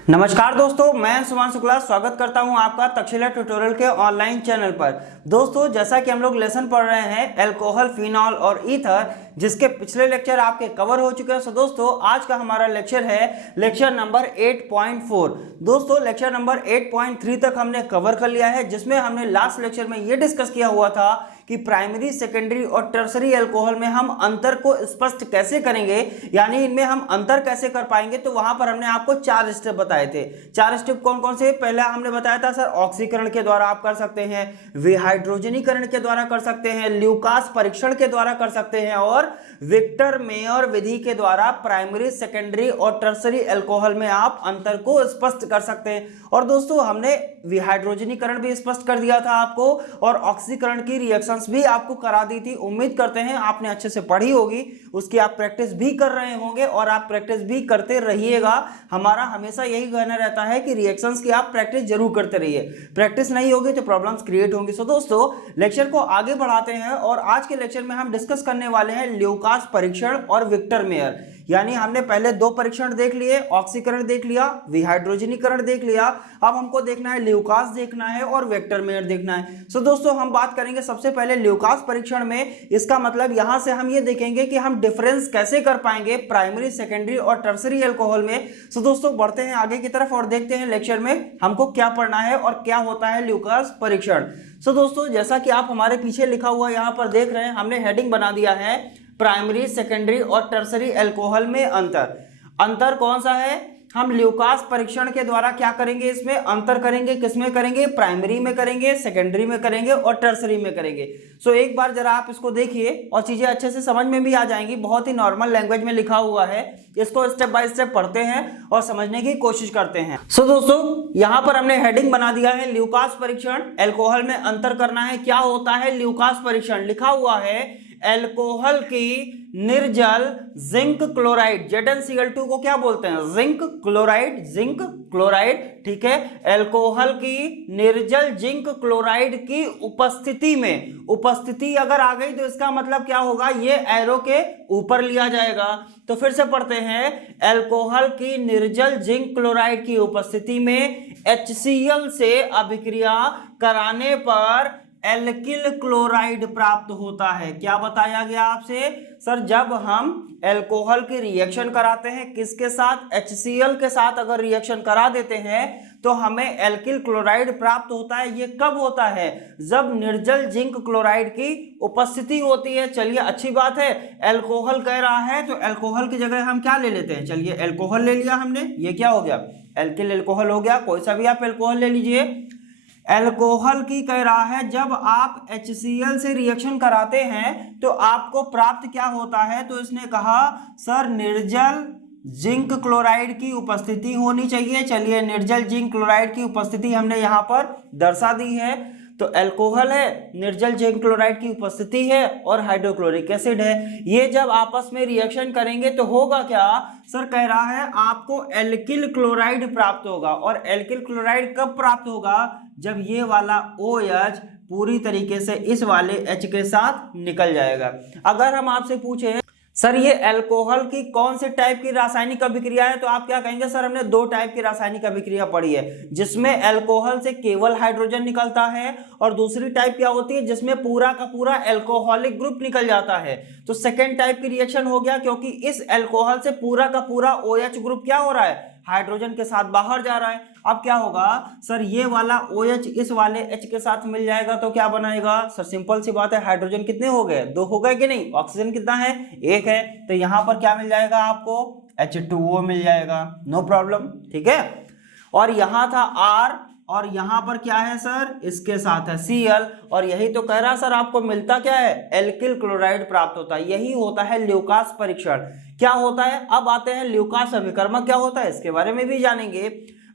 नमस्कार दोस्तों, मैं सुमान शुक्ला स्वागत करता हूं आपका तक्षशिला ट्यूटोरियल के ऑनलाइन चैनल पर। दोस्तों, जैसा कि हम लोग लेसन पढ़ रहे हैं अल्कोहल, फिनॉल और ईथर, जिसके पिछले लेक्चर आपके कवर हो चुके हैं। सो दोस्तों, आज का हमारा लेक्चर है लेक्चर नंबर 8.4। दोस्तों, लेक्चर नंबर 8.3 तक हमने कवर कर लिया है, जिसमें हमने लास्ट लेक्चर में ये डिस्कस किया हुआ था कि प्राइमरी, सेकेंडरी और टर्सरी अल्कोहल में हम अंतर को स्पष्ट कैसे करेंगे, यानी इनमें हम अंतर कैसे कर पाएंगे। तो वहां पर हमने आपको 4 स्टेप बताए थे। 4 स्टेप कौन कौन से? पहला हमने बताया था सर, ऑक्सीकरण के द्वारा आप कर सकते हैं, विहाइड्रोजनीकरण के द्वारा कर सकते हैं, ल्यूकास परीक्षण के द्वारा कर सकते हैं और विक्टर मेयर विधि के द्वारा प्राइमरी, सेकेंडरी और टर्सरी अल्कोहल में आप अंतर को स्पष्ट कर सकते हैं। और दोस्तों, हमने विहाइड्रोजनीकरण भी स्पष्ट कर दिया था आपको और ऑक्सीकरण की रिएक्शंस भी आपको करा दी थी। उम्मीद करते हैं आपने अच्छे से पढ़ी होगी, उसकी आप प्रैक्टिस भी कर रहे होंगे और आप प्रैक्टिस भी करते रहिएगा। हमारा हमेशा यही कहना रहता है कि रिएक्शंस की आप प्रैक्टिस जरूर करते रहिए। प्रैक्टिस नहीं होगी तो प्रॉब्लम्स क्रिएट होंगी। सो दोस्तों, लेक्चर को आगे बढ़ाते हैं और आज के लेक्चर में हम डिस्कस करने वाले हैं ल्यूकास परीक्षण और विक्टर मेयर। यानी हमने पहले 2 परीक्षण देख लिए, ऑक्सीकरण देख लिया, विहाइड्रोजनीकरण देख लिया। अब हमको देखना है ल्यूकास देखना है और वेक्टर मेयर देखना है। सो दोस्तों, हम बात करेंगे सबसे पहले ल्यूकास परीक्षण में। इसका मतलब यहां से हम ये देखेंगे कि हम डिफरेंस कैसे कर पाएंगे प्राइमरी, सेकेंडरी और टर्सरी अल्कोहल में। सो दोस्तों, बढ़ते हैं आगे की तरफ और देखते हैं लेक्चर में हमको क्या पढ़ना है और क्या होता है ल्यूकास परीक्षण। सो दोस्तों, जैसा कि आप हमारे पीछे लिखा हुआ यहां पर देख रहे हैं, हमने हेडिंग बना दिया है प्राइमरी, सेकेंडरी और टर्सरी अल्कोहल में अंतर। अंतर कौन सा है? हम ल्यूकास परीक्षण के द्वारा क्या करेंगे, इसमें अंतर करेंगे। किसमें करेंगे? प्राइमरी में करेंगे, सेकेंडरी में करेंगे और टर्सरी में करेंगे। सो एक बार जरा आप इसको देखिए और चीजें अच्छे से समझ में भी आ जाएंगी। बहुत ही नॉर्मल लैंग्वेज में लिखा हुआ है, इसको स्टेप बाय स्टेप पढ़ते हैं और समझने की कोशिश करते हैं। सो दोस्तों, यहां पर हमने हेडिंग बना दिया है ल्यूकास परीक्षण, अल्कोहल में अंतर करना है। क्या होता है ल्यूकास परीक्षण? लिखा हुआ है अल्कोहल की निर्जल जिंक क्लोराइड, ZnCl2 को क्या बोलते हैं? जिंक क्लोराइड, जिंक क्लोराइड, ठीक है। अल्कोहल की निर्जल जिंक क्लोराइड की उपस्थिति में, उपस्थिति अगर आ गई तो इसका मतलब क्या होगा? ये एरो के ऊपर लिया जाएगा। तो फिर से पढ़ते हैं, अल्कोहल की निर्जल जिंक क्लोराइड की उपस्थिति में HCl से अभिक्रिया कराने पर एल्किल क्लोराइड प्राप्त होता है। क्या बताया गया आपसे? सर, जब हम अल्कोहल की रिएक्शन कराते हैं किसके साथ? HCl के साथ अगर रिएक्शन करा देते हैं तो हमें एल्किल क्लोराइड प्राप्त होता है। ये कब होता है? जब निर्जल जिंक क्लोराइड की उपस्थिति होती है। चलिए, अच्छी बात है। अल्कोहल कह रहा है तो अल्कोहल की जगह हम क्या ले लेते हैं? चलिए, अल्कोहल ले लिया हमने, ये क्या हो गया? एल्किल अल्कोहल हो गया। कोई सा भी आप अल्कोहल ले लीजिए। अल्कोहल की कह रहा है जब आप HCl से रिएक्शन कराते हैं तो आपको प्राप्त क्या होता है? तो इसने कहा सर, निर्जल जिंक क्लोराइड की उपस्थिति होनी चाहिए। चलिए, निर्जल जिंक क्लोराइड की उपस्थिति हमने यहां पर दर्शा दी है। तो अल्कोहल है, निर्जल जिंक क्लोराइड की उपस्थिति है और हाइड्रोक्लोरिक एसिड है। ये जब आपस में रिएक्शन करेंगे तो होगा क्या? सर, कह रहा है आपको एल्किल क्लोराइड प्राप्त होगा। और एल्किल क्लोराइड कब प्राप्त होगा? जब ये वाला OH पूरी तरीके से इस वाले H के साथ निकल जाएगा। अगर हम आपसे पूछें सर, ये अल्कोहल की कौन से टाइप की रासायनिक अभिक्रिया है, तो आप क्या कहेंगे? सर, हमने 2 टाइप की रासायनिक अभिक्रिया पढ़ी है, जिसमें अल्कोहल से केवल हाइड्रोजन निकलता है और दूसरी टाइप क्या होती है जिसमें पूरा का पूरा अल्कोहलिक ग्रुप निकल जाता है। तो सेकेंड टाइप की रिएक्शन हो गया, क्योंकि इस अल्कोहल से पूरा का पूरा OH ग्रुप क्या हो रहा है? हाइड्रोजन के साथ बाहर जा रहा है। अब क्या होगा? सर, ये वाला OH इस वाले H के साथ मिल जाएगा तो क्या बनाएगा? सर, सिंपल सी बात है, हाइड्रोजन कितने हो गए? 2 हो गए कि नहीं? ऑक्सीजन कितना है? 1 है। तो यहां पर क्या मिल जाएगा आपको? H2O मिल जाएगा। नो प्रॉब्लम, ठीक है। और यहां था R और यहां पर क्या है सर? इसके साथ है Cl। और यही तो कह रहा सर, आपको मिलता क्या है? एल्किल क्लोराइड प्राप्त होता है। यही होता है ल्यूकास परीक्षण। क्या होता है? अब आते हैं ल्यूकास अभिकर्मक क्या होता है, इसके बारे में भी जानेंगे।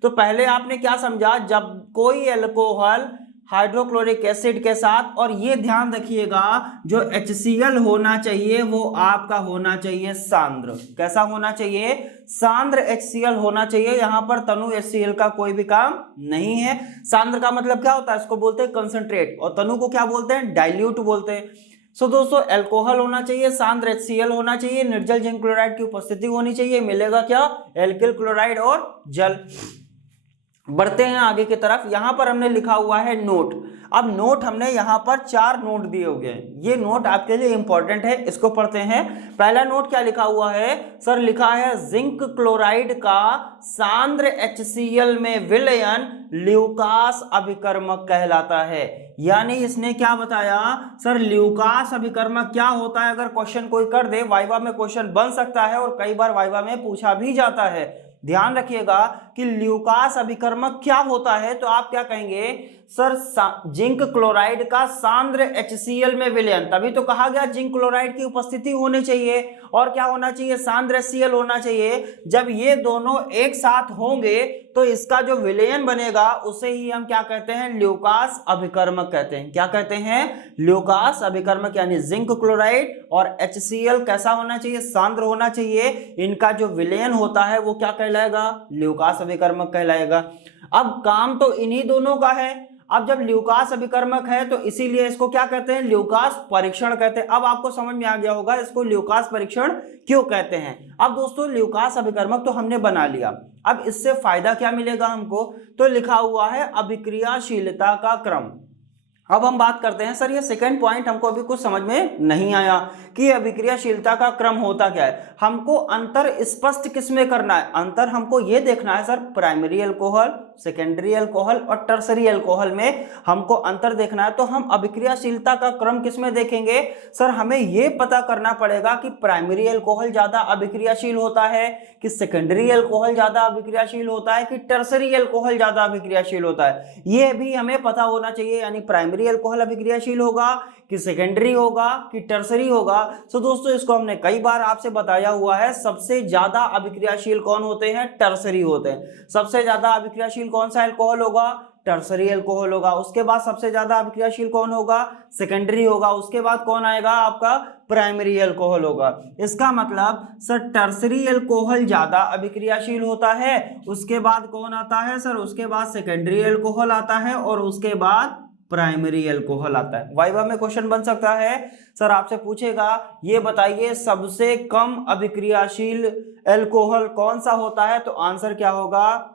तो पहले आपने क्या समझा? जब कोई अल्कोहल हाइड्रोक्लोरिक एसिड के साथ, और ये ध्यान रखिएगा, जो HCl होना चाहिए वो आपका होना चाहिए सांद्र। कैसा होना चाहिए? सांद्र HCl होना चाहिए। यहां पर तनु HCl का कोई भी काम नहीं है। सांद्र का मतलब क्या होता है? इसको बोलते हैं कंसंट्रेट, और तनु को क्या बोलते हैं? डाइल्यूट बोलते हैं। सो दोस्तों अल्कोहल होना चाहिए, सांद्र HCl होना चाहिए, निर्जल जिंक क्लोराइड की उपस्थिति होनी चाहिए, मिलेगा क्या, एल्किल क्लोराइड और जल। बढ़ते हैं आगे की तरफ। यहां पर हमने लिखा हुआ है नोट। अब नोट हमने यहां पर 4 नोट दिए हुए हैं, ये नोट आपके लिए इंपॉर्टेंट है, इसको पढ़ते हैं। पहला नोट क्या लिखा हुआ है सर, लिखा है जिंक क्लोराइड का सांद्र HCl में विलयन ल्यूकास अभिकर्मक कहलाता है। यानी इसने क्या बताया सर, ल्यूकास अभिकर्मक क्या होता है। अगर क्वेश्चन कोई कर दे, वाइवा में क्वेश्चन बन सकता है और कई बार वाइवा में पूछा भी जाता है। ध्यान रखिएगा कि ल्यूकास अभिकर्मक क्या होता है, तो आप क्या कहेंगे सर, जिंक क्लोराइड का सांद्र HCl में विलयन। तभी तो कहा गया जिंक क्लोराइड की उपस्थिति होनी चाहिए और क्या होना चाहिए, सांद्र HCl होना चाहिए। जब ये दोनों एक साथ होंगे तो इसका जो विलयन बनेगा उसे ही हम क्या कहते हैं, ल्यूकास अभिकर्मक कहते हैं। क्या कहते हैं, ल्यूकास अभिकर्मक। यानी जिंक क्लोराइड और HCl कैसा होना चाहिए, सांद्र होना चाहिए। इनका जो विलयन होता है वो क्या कहलाएगा, ल्यूकास अभिकर्मक कहलाएगा। अब काम तो इन्हीं दोनों का है। अब जब ल्यूकास अभिकर्मक है तो इसीलिए इसको क्या कहते हैं, ल्यूकास परीक्षण कहते हैं। अब आपको समझ में आ गया होगा इसको ल्यूकास परीक्षण क्यों कहते हैं। अब दोस्तों ल्यूकास अभिकर्मक तो हमने बना लिया, अब इससे फायदा क्या मिलेगा हमको, तो लिखा हुआ है अभिक्रियाशीलता का क्रम। अब हम बात करते हैं सर, ये सेकंड पॉइंट हमको अभी कुछ समझ में नहीं आया कि अभिक्रियाशीलता का क्रम होता क्या है। हमको अंतर स्पष्ट किस में करना है, अंतर हमको ये देखना है sir, primary alcohol, secondary alcohol और टर्सरी अल्कोहल में हमको अंतर देखना है। तो हम अभिक्रियाशीलता का क्रम किस में देखेंगे सर, हमें ये पता करना पड़ेगा कि प्राइमरी अल्कोहल ज्यादा अभिक्रियाशील होता है, कि सेकेंडरी अल्कोहल ज्यादा अभिक्रियाशील होता है, कि टर्सरी अल्कोहल ज्यादा अभिक्रियाशील होता है। ये भी हमें पता होना चाहिए। यानी प्राइमरी अल्कोहल अभिक्रियाशील होगा कि सेकेंडरी होगा कि टर्सरी होगा। तो दोस्तों इसको हमने कई बार आपसे बताया हुआ है, सबसे ज्यादा अभिक्रियाशील कौन होते हैं, टर्सरी होते हैं। सबसे ज्यादा अभिक्रियाशील कौन सा अल्कोहल होगा, टर्सरी अल्कोहल होगा। उसके बाद सबसे ज्यादा अभिक्रियाशील कौन होगा, सेकेंडरी होगा। उसके बाद कौन आएगा आपका, प्राइमरी अल्कोहल होगा। इसका मतलब सर टर्सरी अल्कोहल ज्यादा अभिक्रियाशील होता है, उसके बाद कौन आता है सर, उसके बाद सेकेंडरी अल्कोहल आता है और उसके बाद प्राइमरी अल्कोहल आता है। वाइवा में क्वेश्चन बन सकता है सर, आपसे पूछेगा ये बताइए सबसे कम अभिक्रियाशील अल्कोहल कौन सा होता है, तो आंसर क्या होगा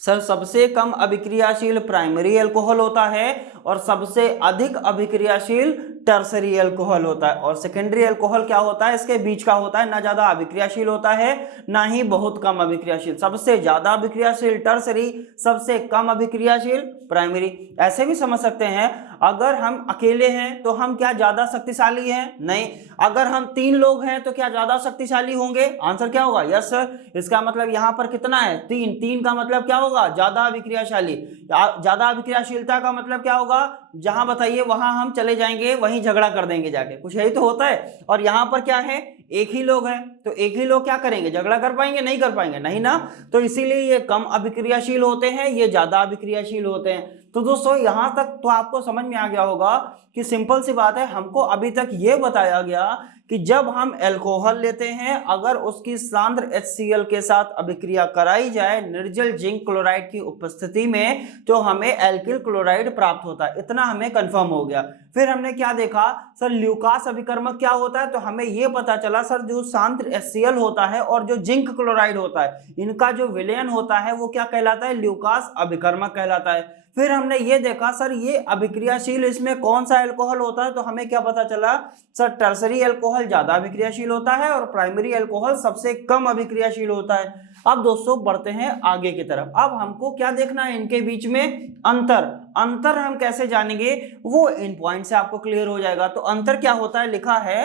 सर, सबसे कम अभिक्रियाशील प्राइमरी अल्कोहल होता है और सबसे अधिक अभिक्रियाशील टर्सरी अल्कोहल होता है। और सेकेंडरी अल्कोहल क्या होता है, इसके बीच का होता है, ना ज्यादा अभिक्रियाशील होता है ना ही बहुत कम अभिक्रियाशील। सबसे ज्यादा अभिक्रियाशील टर्सरी, सबसे कम अभिक्रियाशील प्राइमरी। ऐसे भी समझ सकते हैं, अगर हम अकेले हैं तो हम क्या ज्यादा शक्तिशाली हैं, नहीं। अगर हम 3 लोग हैं तो क्या ज्यादा शक्तिशाली होंगे, आंसर क्या होगा, यस सर। इसका मतलब यहां पर कितना है, 3 का मतलब क्या होगा, ज्यादा अभिक्रियाशाली। ज्यादा अभिक्रियाशीलता का मतलब क्या होगा, जहां बताइए वहां हम चले जाएंगे, वहीं झगड़ा कर देंगे जाके, कुछ यही तो होता है। और यहां पर क्या है, एक ही लोग हैं, तो एक ही लोग क्या करेंगे, झगड़ा कर पाएंगे, नहीं कर पाएंगे, नहीं ना। तो इसीलिए ये कम अभिक्रियाशील होते हैं, ये ज्यादा अभिक्रियाशील होते हैं। तो दोस्तों यहां तक तो आपको समझ में आ गया होगा कि सिंपल सी बात है, हमको अभी तक ये बताया गया कि जब हम अल्कोहल लेते हैं, अगर उसकी सांद्र HCl के साथ अभिक्रिया कराई जाए निर्जल जिंक क्लोराइड की उपस्थिति में, तो हमें एल्किल क्लोराइड प्राप्त होता है। इतना हमें कंफर्म हो गया। फिर हमने क्या देखा सर, ल्यूकास अभिकर्मक क्या होता है, तो हमें यह पता चला सर, जो सांद्र HCl होता है और जो जिंक क्लोराइड होता है, इनका जो विलयन होता है वो क्या कहलाता है, ल्यूकास अभिकर्मक कहलाता है। फिर हमने ये देखा सर, ये अभिक्रियाशील इसमें कौन सा अल्कोहल होता है, तो हमें क्या पता चला सर, टर्सरी अल्कोहल ज्यादा अभिक्रियाशील होता है और प्राइमरी अल्कोहल सबसे कम अभिक्रियाशील होता है। अब दोस्तों बढ़ते हैं आगे की तरफ। अब हमको क्या देखना है, इनके बीच में अंतर हम कैसे जानेंगे, वो इन पॉइंट से आपको क्लियर हो जाएगा। तो अंतर क्या होता है, लिखा है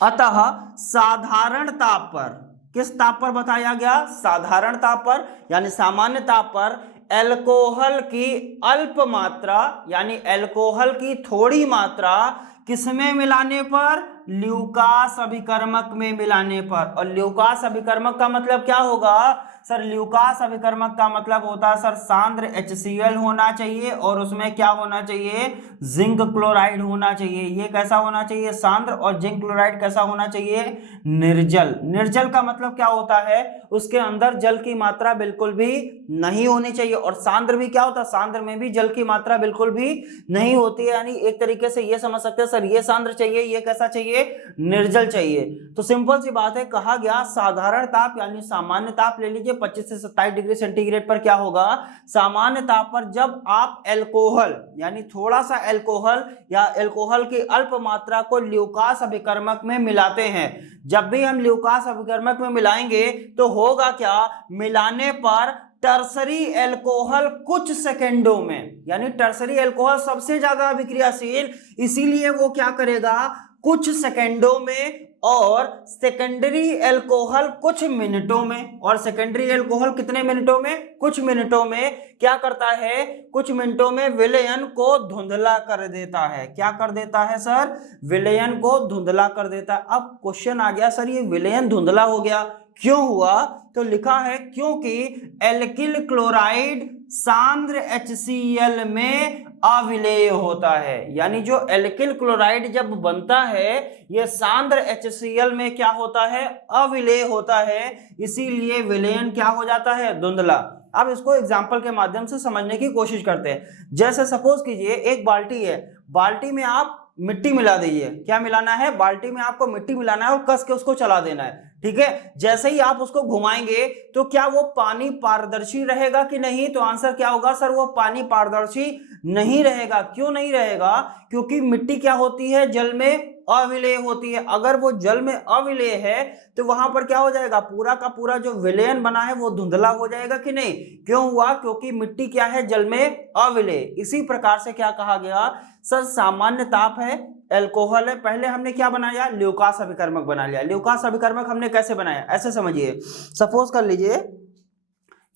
अतः साधारण ताप पर, किस ताप पर बताया गया, साधारण ताप पर, यानी सामान्य ताप पर अल्कोहल की अल्प मात्रा, यानी अल्कोहल की थोड़ी मात्रा किसमें मिलाने पर, ल्यूकास अभिकर्मक में मिलाने पर। और ल्यूकास अभिकर्मक का मतलब क्या होगा सर ल्यूकास अभिकर्मक का मतलब होता है सर सांद्र HCl होना चाहिए और उसमें क्या होना चाहिए, जिंक क्लोराइड होना चाहिए। ये कैसा होना चाहिए, सांद्र, और जिंक क्लोराइड कैसा होना चाहिए, निर्जल। निर्जल का मतलब क्या होता है, उसके अंदर जल की मात्रा बिल्कुल भी नहीं होनी चाहिए। और सांद्र भी क्या होता है, सांद्र में भी जल की मात्रा बिल्कुल भी नहीं होती है। यानी एक तरीके से ये समझ सकते हैं सर ये सांद्र चाहिए, ये कैसा चाहिए, निर्जल चाहिए। तो सिंपल सी बात है, कहा गया साधारण ताप यानी सामान्य ताप ले लीजिए 25 से 27 डिग्री सेंटीग्रेड पर क्या होगा, सामान्य ताप पर जब आप एल्कोहल यानी थोड़ा सा एल्कोहल या एल्कोहल की अल्प मात्रा को ल्यूकास अभिकर्मक में मिलाते हैं, जब भी हम ल्यूकास अभिकर्मक में मिलाएंगे तो होगा क्या, मिलाने पर टर्सरी एल्कोहल कुछ सेकेंडों में, यानी टर्सरी एल्कोहल सबसे ज्यादा अभिक्रियाशील, इसीलिए वो क्या करेगा, कुछ सेकेंडों में, और सेकेंडरी एल्कोहल कुछ मिनटों में। और सेकेंडरी एल्कोहल कितने मिनटों में, कुछ मिनटों में क्या करता है, कुछ मिनटों में विलयन को धुंधला कर देता है। क्या कर देता है सर, विलयन को धुंधला कर देता है। अब क्वेश्चन आ गया सर ये विलयन धुंधला हो गया, क्यों हुआ, तो लिखा है क्योंकि एल्किल क्लोराइड सांद्र HCl में अविलेय होता है। यानी जो एल्किल क्लोराइड जब बनता है ये सांद्र HCl में क्या होता है, अविलेय होता है, इसीलिए विलयन क्या हो जाता है, धुंधला। अब इसको एग्जांपल के माध्यम से समझने की कोशिश करते हैं। जैसे सपोज कीजिए एक बाल्टी है, बाल्टी में आप मिट्टी मिला दीजिए। क्या मिलाना है, बाल्टी में आपको मिट्टी मिलाना है और कस के उसको चला देना है, ठीक है। जैसे ही आप उसको घुमाएंगे तो क्या वो पानी पारदर्शी रहेगा कि नहीं, तो आंसर क्या होगा सर, वो पानी पारदर्शी नहीं रहेगा। क्यों नहीं रहेगा, क्योंकि मिट्टी क्या होती है, जल में अविलेय होती है। अगर वो जल में अविलेय है तो वहां पर क्या हो जाएगा, पूरा का पूरा जो विलयन बना है वो धुंधला हो जाएगा कि नहीं। क्यों हुआ, क्योंकि मिट्टी क्या है, जल में अविलेय। इसी प्रकार से क्या कहा गया सर, सामान्य ताप है, एल्कोहल है, पहले हमने क्या बनाया, ल्यूकास अभिकर्मक बना लिया। ल्यूकास अभिकर्मक हमने कैसे बनाया, ऐसे समझिए, सपोज कर लीजिए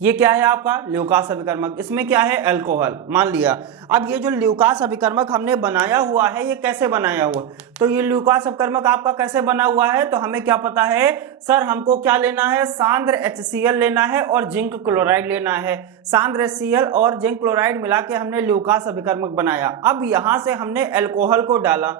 ये क्या है आपका ल्यूकास अभिकर्मक, इसमें क्या है, अल्कोहल मान लिया। अब ये जो ल्यूकास अभिकर्मक हमने बनाया हुआ है ये कैसे बनाया हुआ, तो ये ल्यूकास अभिकर्मक आपका कैसे बना हुआ है, तो हमें क्या पता है सर, हमको क्या लेना है, सांद्र HCl लेना है और जिंक क्लोराइड लेना है। सांद्र HCl और जिंक क्लोराइड मिला के हमने ल्यूकास अभिकर्मक बनाया। अब यहां से हमने अल्कोहल को डाला,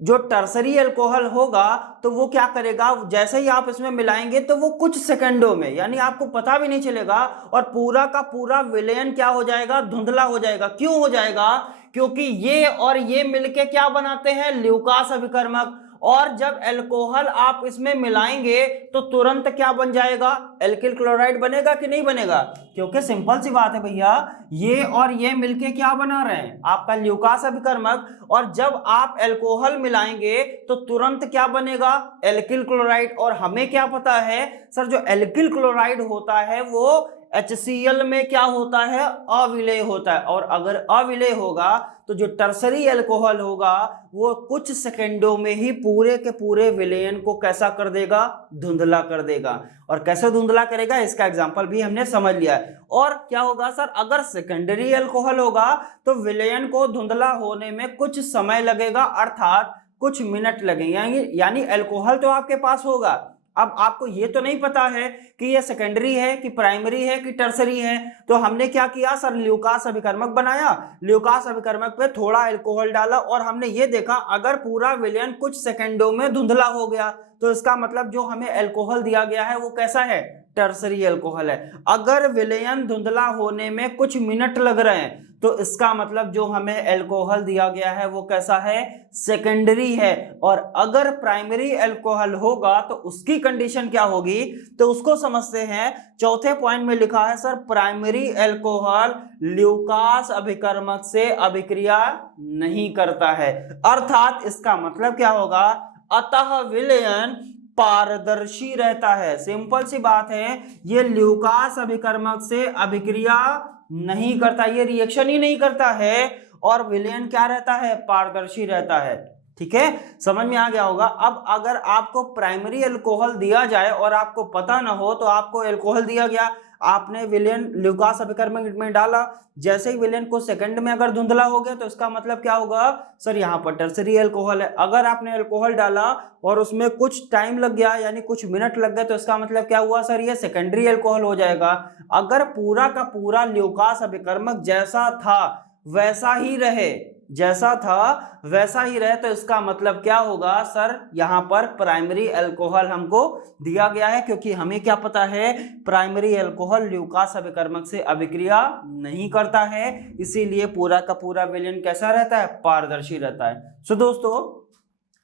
जो टर्सरी अल्कोहल होगा तो वो क्या करेगा, जैसे ही आप इसमें मिलाएंगे तो वो कुछ सेकंडों में, यानी आपको पता भी नहीं चलेगा और पूरा का पूरा विलयन क्या हो जाएगा, धुंधला हो जाएगा। क्यों हो जाएगा, क्योंकि ये और ये मिलके क्या बनाते हैं, ल्यूकास अभिकर्मक। और जब अल्कोहल आप इसमें मिलाएंगे तो तुरंत क्या बन जाएगा, एल्किल क्लोराइड बनेगा कि नहीं बनेगा, क्योंकि सिंपल सी बात है भैया, ये और ये मिलके क्या बना रहे हैं, आपका ल्यूकास अभिकर्मक। और जब आप अल्कोहल मिलाएंगे तो तुरंत क्या बनेगा, एल्किल क्लोराइड। और हमें क्या पता है सर, जो एल्किल क्लोराइड होता है वो HCl में क्या होता है, अविलेय होता है। और अगर अविलेय होगा तो जो टर्सरी अल्कोहल होगा वो कुछ सेकंडों में ही पूरे के पूरे विलयन को कैसा कर देगा, धुंधला कर देगा। और कैसे धुंधला करेगा इसका एग्जांपल भी हमने समझ लिया है। और क्या होगा सर, अगर सेकेंडरी अल्कोहल होगा तो विलयन को धुंधला होने में कुछ समय लगेगा, अर्थात कुछ मिनट लगेंगे। यानी अल्कोहल तो आपके पास होगा, अब आपको ये तो नहीं पता है कि ये सेकेंडरी है कि प्राइमरी है कि टर्सरी है, तो हमने क्या किया सर, ल्यूकास अभिकर्मक बनाया। ल्यूकास अभिकर्मक पे थोड़ा अल्कोहल डाला और हमने ये देखा अगर पूरा विलयन कुछ सेकंडों में धुंधला हो गया तो इसका मतलब जो हमें अल्कोहल दिया गया है वो कैसा है, टर्सरी अल्कोहल है। अगर विलयन धुंधला होने में कुछ मिनट लग रहे हैं तो इसका मतलब जो हमें अल्कोहल दिया गया है वो कैसा है, सेकेंडरी है। और अगर प्राइमरी अल्कोहल होगा तो उसकी कंडीशन क्या होगी, तो उसको समझते हैं। चौथे पॉइंट में लिखा है सर, प्राइमरी अल्कोहल ल्यूकास अभिकर्मक से अभिक्रिया नहीं करता है। अर्थात इसका मतलब क्या होगा, अतः विलयन पारदर्शी रहता है। सिंपल सी बात है, ये ल्यूकास अभिकर्मक से अभिक्रिया नहीं करता, ये रिएक्शन ही नहीं करता है और विलयन क्या रहता है, पारदर्शी रहता है। ठीक है, समझ में आ गया होगा। अब अगर आपको प्राइमरी अल्कोहल दिया जाए और आपको पता ना हो तो आपको अल्कोहल दिया गया, आपने विलेन ल्यूकास अभिकर्मक में डाला, जैसे ही विलेन को सेकंड में अगर धुंधला हो गया तो इसका मतलब क्या होगा सर, यहाँ पर टर्सरी अल्कोहल है। अगर आपने अल्कोहल डाला और उसमें कुछ टाइम लग गया यानी कुछ मिनट लग गए तो इसका मतलब क्या हुआ सर, ये सेकेंडरी अल्कोहल हो जाएगा। अगर पूरा का पूरा ल्यूकास अभिकर्मक जैसा था वैसा ही रहे, जैसा था वैसा ही रहे, तो इसका मतलब क्या होगा सर, यहाँ पर प्राइमरी अल्कोहल हमको दिया गया है, क्योंकि हमें क्या पता है प्राइमरी अल्कोहल ल्यूकास अभिकर्मक से अभिक्रिया नहीं करता है, इसीलिए पूरा का पूरा विलेन कैसा रहता है, पारदर्शी रहता है। सो दोस्तों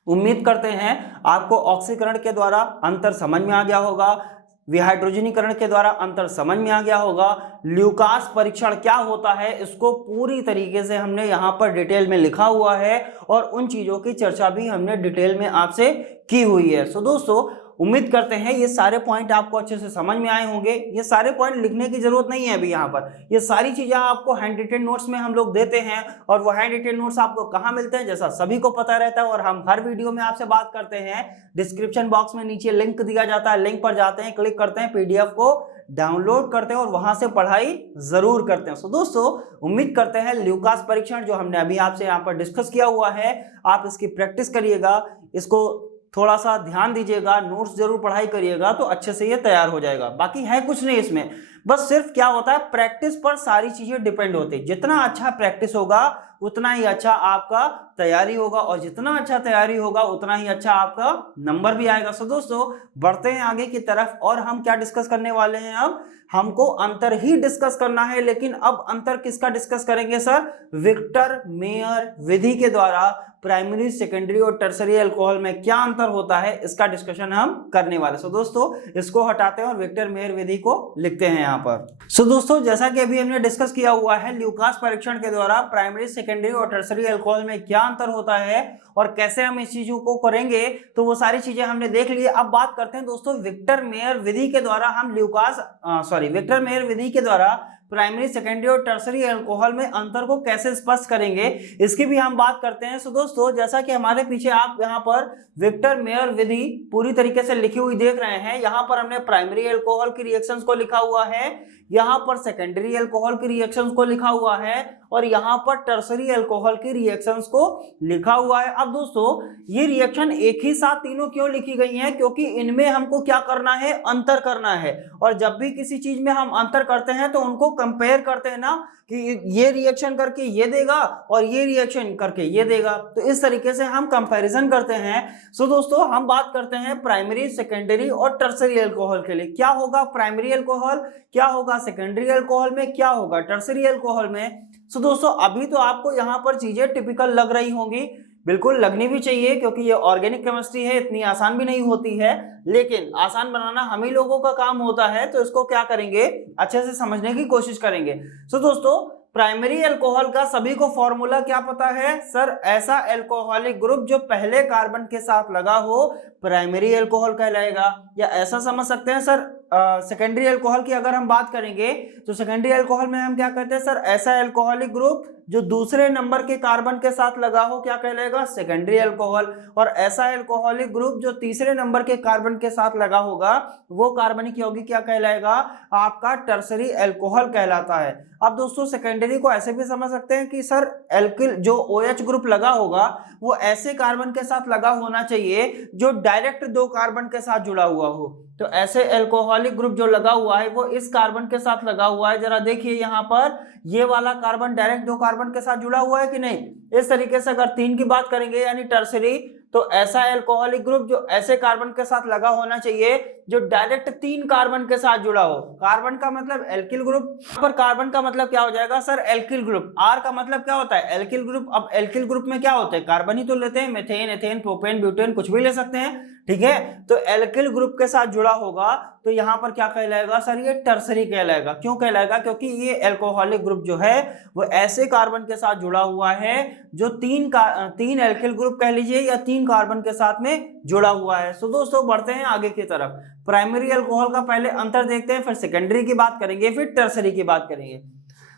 उम्मीद करते हैं आपको ऑक्सीकरण के द्वारा अंतर समझ में आ गया होगा, विहाइड्रोजनीकरण के द्वारा अंतर समझ में आ गया होगा, ल्यूकास परीक्षण क्या होता है इसको पूरी तरीके से हमने यहाँ पर डिटेल में लिखा हुआ है और उन चीजों की चर्चा भी हमने डिटेल में आपसे की हुई है। सो दोस्तों उम्मीद करते हैं ये सारे पॉइंट आपको अच्छे से समझ में आए होंगे। ये सारे पॉइंट लिखने की जरूरत नहीं है अभी यहाँ पर, ये सारी चीजें आपको हैंड रिटेन नोट्स में हम लोग देते हैं और वो हैंड रिटेन नोट्स आपको कहाँ मिलते हैं, जैसा सभी को पता रहता है और हम हर वीडियो में आपसे बात करते हैं, डिस्क्रिप्शन बॉक्स में नीचे लिंक दिया जाता है, लिंक पर जाते हैं, क्लिक करते हैं, पीडीएफ को डाउनलोड करते हैं और वहां से पढ़ाई जरूर करते हैं। सो दोस्तों उम्मीद करते हैं ल्यूकास परीक्षण जो हमने अभी आपसे यहाँ पर डिस्कस किया हुआ है आप इसकी प्रैक्टिस करिएगा, इसको थोड़ा सा ध्यान दीजिएगा, नोट्स जरूर पढ़ाई करिएगा तो अच्छे से ये तैयार हो जाएगा। बाकी है कुछ नहीं इसमें, बस सिर्फ क्या होता है प्रैक्टिस पर सारी चीजें डिपेंड होती है। जितना अच्छा प्रैक्टिस होगा उतना ही अच्छा आपका तैयारी होगा और जितना अच्छा तैयारी होगा उतना ही अच्छा आपका नंबर भी आएगा। सो दोस्तों बढ़ते हैं आगे की तरफ और हम क्या डिस्कस करने वाले हैं, अब हमको अंतर ही डिस्कस करना है। लेकिन अब अंतर किसका डिस्कस करेंगे सर, विक्टर मेयर विधि के द्वारा प्राइमरी सेकेंडरी और टर्सरी अल्कोहल में क्या अंतर होता है इसका डिस्कशन हम करने वाले। सो दोस्तों इसको हटाते हैं और विक्टर मेयर विधि को लिखते हैं यहाँ पर। सो दोस्तों जैसा कि अभी हमने डिस्कस किया हुआ है ल्यूकास परीक्षण के द्वारा प्राइमरी सेकेंडरी और टर्सरी अल्कोहल में क्या अंतर होता है और कैसे हम इस चीजों को करेंगे, तो वो सारी चीजें हमने देख ली। अब बात करते हैं दोस्तों विक्टर मेयर विधि के द्वारा हम विक्टर मेयर विधि के द्वारा प्राइमरी सेकेंडरी और टर्सरी अल्कोहल में अंतर को कैसे स्पष्ट करेंगे इसकी भी हम बात करते हैं। सो दोस्तों जैसा कि हमारे पीछे आप यहाँ पर विक्टर मेयर विधि पूरी तरीके से लिखी हुई देख रहे हैं, यहाँ पर हमने प्राइमरी अल्कोहल की रिएक्शंस को लिखा हुआ है, यहाँ पर सेकेंडरी अल्कोहल की रिएक्शंस को लिखा हुआ है और यहाँ पर टर्सरी अल्कोहल की रिएक्शंस को लिखा हुआ है। अब दोस्तों ये रिएक्शन एक ही साथ तीनों क्यों लिखी गई हैं, क्योंकि इनमें हमको क्या करना है, अंतर करना है। और जब भी किसी चीज में हम अंतर करते हैं तो उनको कंपेयर करते हैं ना, कि ये रिएक्शन करके ये देगा और ये रिएक्शन करके ये देगा, तो इस तरीके से हम कंपैरिजन करते हैं। सो दोस्तों हम बात करते हैं प्राइमरी सेकेंडरी और टर्सरी अल्कोहल के लिए। क्या होगा प्राइमरी अल्कोहल, क्या होगा सेकेंडरी अल्कोहल में, क्या होगा टर्सरी अल्कोहल में। सो दोस्तों अभी तो आपको यहाँ पर चीजें टिपिकल लग रही होंगी, बिल्कुल लगनी भी चाहिए, क्योंकि ये ऑर्गेनिक केमिस्ट्री है, इतनी आसान भी नहीं होती है, लेकिन आसान बनाना हम ही लोगों का काम होता है, तो इसको क्या करेंगे अच्छे से समझने की कोशिश करेंगे। सो दोस्तों प्राइमरी अल्कोहल का सभी को फॉर्मूला क्या पता है सर, ऐसा अल्कोहलिक ग्रुप जो पहले कार्बन के साथ लगा हो प्राइमरी अल्कोहल कहलाएगा। या ऐसा समझ सकते हैं सर सेकेंडरी अल्कोहल की अगर हम बात करेंगे तो सेकेंडरी अल्कोहल में हम क्या कहते हैं सर, ऐसा अल्कोहलिक ग्रुप जो दूसरे नंबर के कार्बन के साथ लगा हो क्या कहलाएगा, सेकेंडरी अल्कोहल। और ऐसा अल्कोहलिक ग्रुप जो तीसरे नंबर के कार्बन के साथ लगा होगा वो कार्बनिक यौगिक क्या कहलाएगा, आपका टर्सरी अल्कोहल कहलाता है। अब दोस्तों सेकेंडरी को ऐसे भी समझ सकते हैं कि सर एल्किल जो OH ग्रुप लगा होगा वो ऐसे कार्बन के साथ लगा होना चाहिए जो डायरेक्ट दो कार्बन के साथ जुड़ा हुआ हो। तो ऐसे अल्कोहलिक ग्रुप जो लगा हुआ है वो इस कार्बन के साथ लगा हुआ है, जरा देखिए यहाँ पर ये वाला कार्बन डायरेक्ट दो कार्बन के साथ जुड़ा हुआ है कि नहीं। इस तरीके से अगर 3 की बात करेंगे यानी टर्सरी, तो ऐसा अल्कोहलिक ग्रुप जो ऐसे कार्बन के साथ लगा होना चाहिए जो डायरेक्ट 3 कार्बन के साथ जुड़ा हो। कार्बन का मतलब एल्किल ग्रुप, पर कार्बन का मतलब क्या हो जाएगा सर, एल्किल ग्रुप। आर का मतलब क्या होता है, एल्किल ग्रुप। अब एल्किल ग्रुप में क्या होते हैं, कार्बन ही तो लेते हैं, मेथेन, एथेन, प्रोपेन, ब्यूटेन कुछ भी ले सकते हैं, ठीक है। तो एल्किल ग्रुप के साथ जुड़ा होगा तो यहाँ पर क्या कहलाएगा सर, ये टर्सरी कहलाएगा। क्यों कहलाएगा, क्योंकि ये अल्कोहलिक ग्रुप जो है वो ऐसे कार्बन के साथ जुड़ा हुआ है जो 3 एल्किल ग्रुप कह लीजिए या 3 कार्बन के साथ में जुड़ा हुआ है। सो दोस्तों बढ़ते हैं आगे की तरफ। प्राइमरी अल्कोहल का पहले अंतर देखते हैं, फिर सेकेंडरी की बात करेंगे, फिर टर्सरी की बात करेंगे।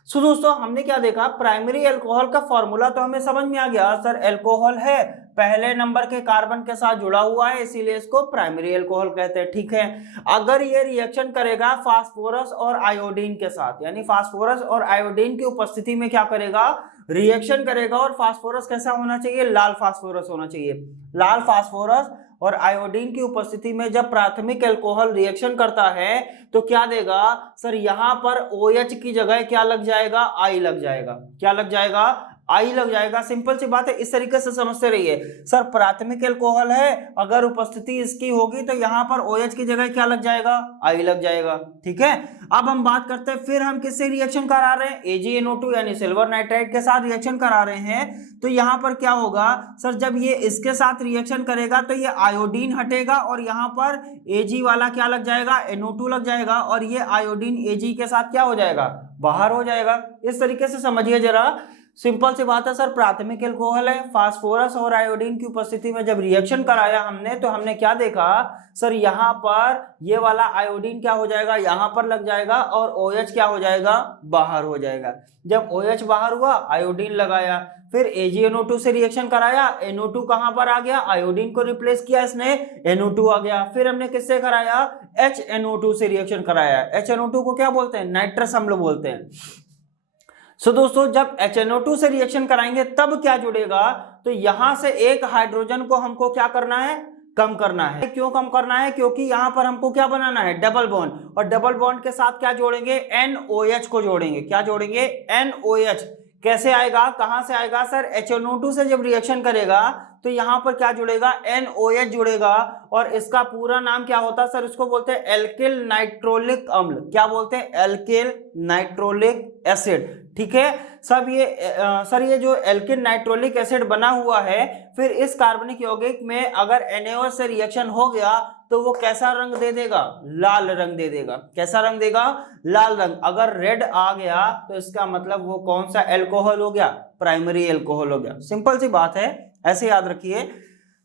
सो दोस्तों हमने क्या देखा, प्राइमरी अल्कोहल का फॉर्मूला तो हमें समझ में आ गया सर, अल्कोहल है पहले नंबर के कार्बन के साथ जुड़ा हुआ है, इसीलिए इसको प्राइमरी अल्कोहल कहते हैं। ठीक है, अगर ये रिएक्शन करेगा फास्फोरस और आयोडीन के साथ, यानी फास्फोरस और आयोडीन की उपस्थिति में क्या करेगा, रिएक्शन करेगा, और फास्फोरस कैसा होना चाहिए, लाल फास्फोरस होना चाहिए। लाल फास्फोरस और आयोडीन की उपस्थिति में जब प्राथमिक अल्कोहल रिएक्शन करता है तो क्या देगा सर, यहां पर OH की जगह क्या लग जाएगा, I लग जाएगा। क्या लग जाएगा, I लग जाएगा। सिंपल सी बात है, इस तरीके से समझते रहिए। सर प्राथमिक अल्कोहल है, अगर उपस्थिति इसकी होगी तो यहाँ पर OH की जगह क्या लग जाएगा, I लग जाएगा। ठीक है, अब हम बात करते हैं फिर हम किससे रिएक्शन करा रहे हैं, AgNO2 यानी सिल्वर नाइट्राइड के साथ रिएक्शन करा रहे हैं। तो यहाँ पर क्या होगा सर, जब ये इसके साथ रिएक्शन करेगा तो ये आयोडीन हटेगा और यहाँ पर Ag वाला क्या लग जाएगा, NO2 लग जाएगा, और ये आयोडीन Ag के साथ क्या हो जाएगा, बाहर हो जाएगा। इस तरीके से समझिए जरा, सिंपल सी बात है सर, प्राथमिक अल्कोहल है, फास्फोरस और आयोडीन की उपस्थिति में जब रिएक्शन कराया हमने तो हमने क्या देखा सर, यहाँ पर ये वाला आयोडीन क्या हो जाएगा, यहाँ पर लग जाएगा, और OH क्या हो जाएगा, बाहर हो जाएगा। जब OH बाहर हुआ, आयोडीन लगाया, फिर AgNO2 से रिएक्शन कराया, NO2 कहां पर आ गया, आयोडीन को रिप्लेस किया इसने, NO2 आ गया। फिर हमने किससे कराया, HNO2 से रिएक्शन कराया। HNO2 को क्या बोलते हैं, नाइट्रस अम्ल बोलते हैं। सो दोस्तों, जब HNO2 से रिएक्शन कराएंगे तब क्या जुड़ेगा, तो यहां से एक हाइड्रोजन को हमको क्या करना है, कम करना है। क्यों कम करना है, क्योंकि यहां पर हमको क्या बनाना है, डबल बॉन्ड, और डबल बॉन्ड के साथ क्या जोड़ेंगे, NOH को जोड़ेंगे। क्या जोड़ेंगे, NOH। कैसे आएगा, कहां से आएगा सर, HNO2 से जब रिएक्शन करेगा तो यहां पर क्या जुड़ेगा, NOH जुड़ेगा, और इसका पूरा नाम क्या होता है सर, इसको बोलते हैं एल्किल नाइट्रोलिक अम्ल। क्या बोलते हैं, एल्किल नाइट्रोलिक एसिड। ठीक है सब, ये जो एल्किल नाइट्रोलिक एसिड बना हुआ है, फिर इस कार्बनिक यौगिक में अगर NaOH से रिएक्शन हो गया तो वो कैसा रंग दे देगा, लाल रंग दे देगा। कैसा रंग देगा, लाल रंग। अगर रेड आ गया तो इसका मतलब वो कौन सा अल्कोहल हो गया, प्राइमरी अल्कोहल हो गया। सिंपल सी बात है, ऐसे याद रखिए।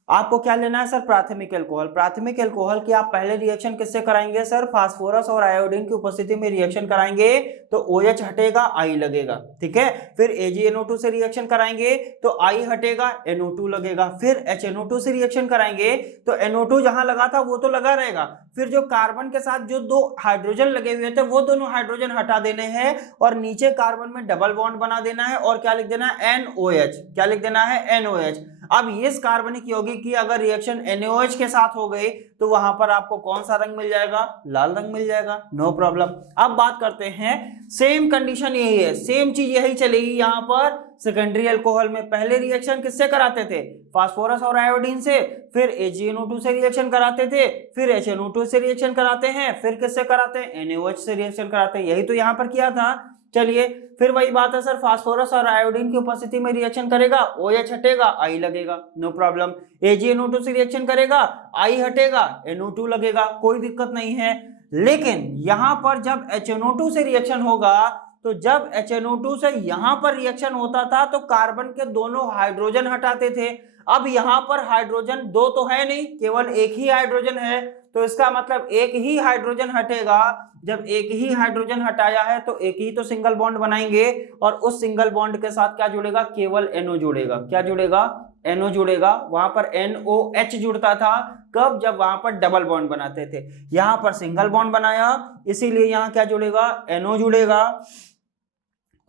आपको क्या लेना है सर, प्राथमिक अल्कोहल। प्राथमिक अल्कोहल की आप पहले रिएक्शन किससे कराएंगे सर, फास्फोरस और आयोडीन की उपस्थिति में रिएक्शन कराएंगे तो OH हटेगा, I लगेगा। ठीक है, फिर AgNO2 से रिएक्शन कराएंगे तो I हटेगा, NO2 लगेगा। फिर HNO2 से रिएक्शन कराएंगे तो NO2 जहां लगा था वो तो लगा रहेगा, फिर जो कार्बन के साथ जो दो हाइड्रोजन लगे हुए थे वो दोनों हाइड्रोजन हटा देने हैं और नीचे कार्बन में डबल बॉन्ड बना देना है, और क्या लिख देना है, NOH। क्या लिख देना है, NOH। अब इस कार्बनिक यौगिक की अगर रिएक्शन NaOH के साथ हो गई तो वहां पर आपको कौन सा रंग मिल जाएगा, लाल रंग मिल जाएगा। No problem. अब बात करते हैं, सेम कंडीशन यही है, सेम चीज यही चलेगी यहाँ पर सेकेंडरी अल्कोहल में। पहले रिएक्शन किससे कराते थे, फास्फोरस और आयोडीन से, फिर AgNO2 से रिएक्शन कराते थे, फिर HNO2 से रिएक्शन कराते हैं, फिर किससे कराते हैं, NaOH से रिएक्शन कराते हैं। यही तो यहाँ पर किया था। चलिए फिर वही बात है सर, फास्फोरस और आयोडीन की उपस्थिति में रिएक्शन करेगा, OH हटेगा, I लगेगा। No problem. AgNO2 से रिएक्शन करेगा, I हटेगा, NO2 लगेगा, कोई दिक्कत नहीं है। लेकिन यहां पर जब HNO2 से रिएक्शन होगा तो जब HNO2 से यहां पर रिएक्शन होता था तो कार्बन के दोनों हाइड्रोजन हटाते थे। अब यहां पर हाइड्रोजन दो तो है नहीं, केवल एक ही हाइड्रोजन है, तो इसका मतलब एक ही हाइड्रोजन हटेगा। जब एक ही हाइड्रोजन हटाया है तो एक ही तो सिंगल बॉन्ड बनाएंगे, और उस सिंगल बॉन्ड के साथ क्या जुड़ेगा, केवल NO जुड़ेगा। क्या जुड़ेगा, NO जुड़ेगा। वहां पर NOH जुड़ता था कब, जब वहां पर डबल बॉन्ड बनाते थे। यहां पर सिंगल बॉन्ड बनाया, इसीलिए यहां क्या जुड़ेगा, NO जुड़ेगा।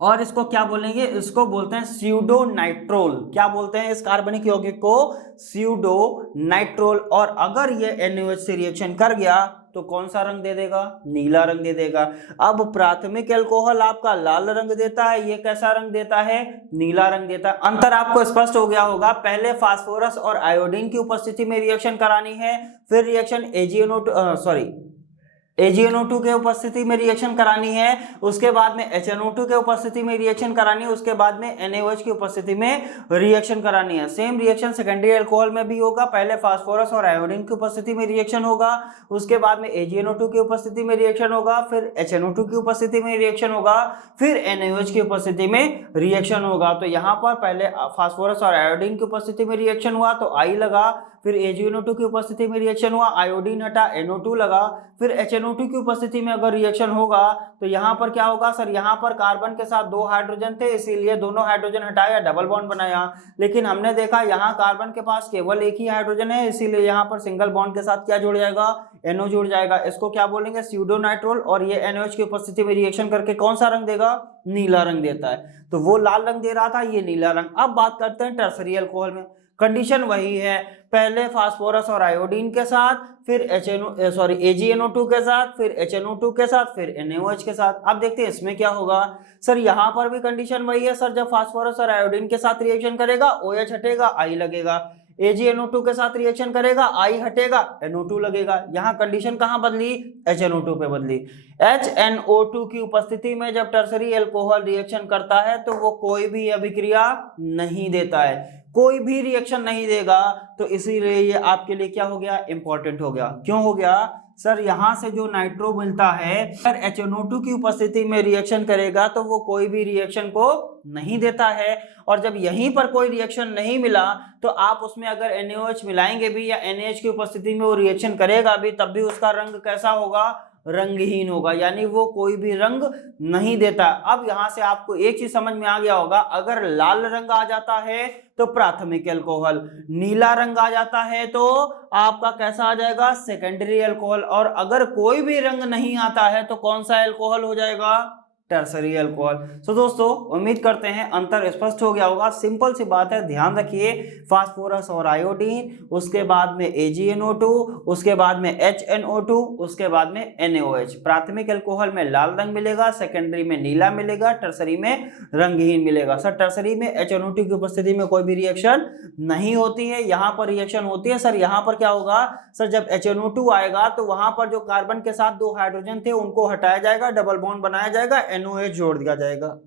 और इसको क्या बोलेंगे, इसको बोलते हैं स्यूडो नाइट्रोल। क्या बोलते हैं इस कार्बनिक यौगिक को, स्यूडो नाइट्रोल। और अगर ये NaOH से रिएक्शन कर गया तो कौन सा रंग दे देगा, नीला रंग दे देगा। अब प्राथमिक अल्कोहल आपका लाल रंग देता है, ये कैसा रंग देता है, नीला रंग देता है। अंतर आपको स्पष्ट हो गया होगा। पहले फास्फोरस और आयोडीन की उपस्थिति में रिएक्शन करानी है, फिर रिएक्शन AgNO2 के उपस्थिति में रिएक्शन करानी है, उसके बाद में HNO2 के उपस्थिति में रिएक्शन करानी है, उसके बाद में NaOH की उपस्थिति में रिएक्शन करानी है। सेम रिएक्शन सेकेंडरी अल्कोहल में भी होगा। पहले फास्फोरस और आयोडीन की उपस्थिति में रिएक्शन होगा, उसके बाद में AgNO2 की उपस्थिति में रिएक्शन होगा, फिर HNO2 की उपस्थिति में रिएक्शन होगा, फिर NaOH की उपस्थिति में रिएक्शन होगा। तो यहाँ पर पहले फास्फोरस और आयोडीन की उपस्थिति में रिएक्शन हुआ तो I लगा, फिर AgNO2 की उपस्थिति में रिएक्शन हुआ, आयोडीन हटा, NO2 लगा, फिर HNO2 की उपस्थिति में अगर रिएक्शन होगा तो यहाँ पर क्या होगा सर, यहाँ पर कार्बन के साथ 2 हाइड्रोजन थे, इसीलिए दोनों हाइड्रोजन हटाया, डबल बॉन्ड बनाया। लेकिन हमने देखा यहाँ कार्बन के पास केवल एक ही हाइड्रोजन है, इसीलिए यहाँ पर सिंगल बॉन्ड के साथ क्या जुड़ जाएगा, NO जुड़ जाएगा। इसको क्या बोलेंगे, स्यूडोनाइट्रोल। और ये NOH की उपस्थिति में रिएक्शन करके कौन सा रंग देगा, नीला रंग देता है। तो वो लाल रंग दे रहा था, ये नीला रंग। अब बात करते हैं टर्सरी अल्कोहल में। कंडीशन वही है, पहले फास्फोरस और आयोडीन के साथ, फिर AgNO2 के साथ, फिर HNO2 के साथ, फिर NaOH के साथ। अब देखते हैं इसमें क्या होगा। सर यहाँ पर भी कंडीशन वही है सर, जब फास्फोरस और आयोडीन के साथ रिएक्शन करेगा OH हटेगा, I लगेगा। AgNO2 के साथ रिएक्शन करेगा, I हटेगा, NO2 लगेगा। यहाँ कंडीशन कहाँ बदली, HNO2 पे बदली। HNO2 की उपस्थिति में जब टर्सरी अल्कोहल रिएक्शन करता है तो वो कोई भी अभिक्रिया नहीं देता है, कोई भी रिएक्शन नहीं देगा। तो इसीलिए ये आपके लिए क्या हो गया, इंपॉर्टेंट हो गया। क्यों हो गया सर, यहां से जो नाइट्रो मिलता है, अगर HNO2 की उपस्थिति में रिएक्शन करेगा तो वो कोई भी रिएक्शन को नहीं देता है। और जब यहीं पर कोई रिएक्शन नहीं मिला तो आप उसमें अगर NaOH मिलाएंगे भी या NaH की उपस्थिति में वो रिएक्शन करेगा भी, तब भी उसका रंग कैसा होगा, रंगहीन होगा, यानी वो कोई भी रंग नहीं देता। अब यहां से आपको एक चीज समझ में आ गया होगा, अगर लाल रंग आ जाता है तो प्राथमिक अल्कोहल, नीला रंग आ जाता है तो आपका कैसा आ जाएगा, सेकेंडरी अल्कोहल, और अगर कोई भी रंग नहीं आता है तो कौन सा अल्कोहल हो जाएगा, टर्सरी अल्कोहल। सो दोस्तों उम्मीद करते हैं अंतर स्पष्ट हो गया होगा। सिंपल सी बात है, ध्यान रखिए, फास्फोरस और आयोडीन, उसके बाद में AgNO2, उसके बाद में HNO2, उसके बाद में NaOH। प्राथमिक अल्कोहल में लाल रंग मिलेगा, सेकेंडरी में नीला मिलेगा, टर्सरी में रंगहीन मिलेगा। सर टर्सरी में HNO2 की उपस्थिति में कोई भी रिएक्शन नहीं होती है, यहाँ पर रिएक्शन होती है। सर यहाँ पर क्या होगा सर, जब HNO2 आएगा तो वहां पर जो कार्बन के साथ 2 हाइड्रोजन थे उनको हटाया जाएगा, डबल बॉन्ड बनाया जाएगा, NOH जोड़ दिया जाएगा।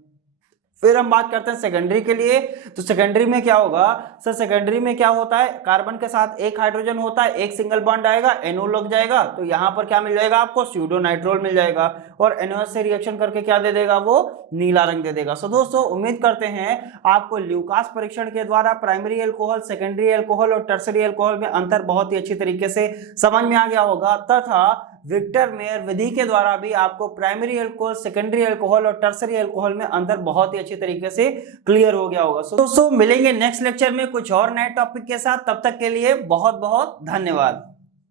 फिर हम बात करते हैं सेकेंडरी के लिए। तो सेकेंडरी में क्या होगा सर, सेकेंडरी में क्या होता है, कार्बन के साथ एक हाइड्रोजन होता है, एक सिंगल बॉन्ड आएगा, NO लग जाएगा, तो यहाँ पर क्या मिल जाएगा आपको, स्यूडोनाइट्रोल मिल जाएगा। और NOH से रिएक्शन करके क्या दे देगा, वो नीला रंग दे देगा। सो दोस्तों उम्मीद करते हैं आपको ल्यूकास परीक्षण के द्वारा प्राइमरी अल्कोहल, सेकेंडरी अल्कोहल और टर्सरी अल्कोहल में अंतर बहुत ही अच्छी तरीके से समझ में आ गया होगा, तथा विक्टर मेयर विधि के द्वारा भी आपको प्राइमरी अल्कोहल, सेकेंडरी अल्कोहल और टर्सरी अल्कोहल में अंतर बहुत ही अच्छी तरीके से क्लियर हो गया होगा। दोस्तों मिलेंगे नेक्स्ट लेक्चर में कुछ और नए टॉपिक के साथ, तब तक के लिए बहुत बहुत धन्यवाद।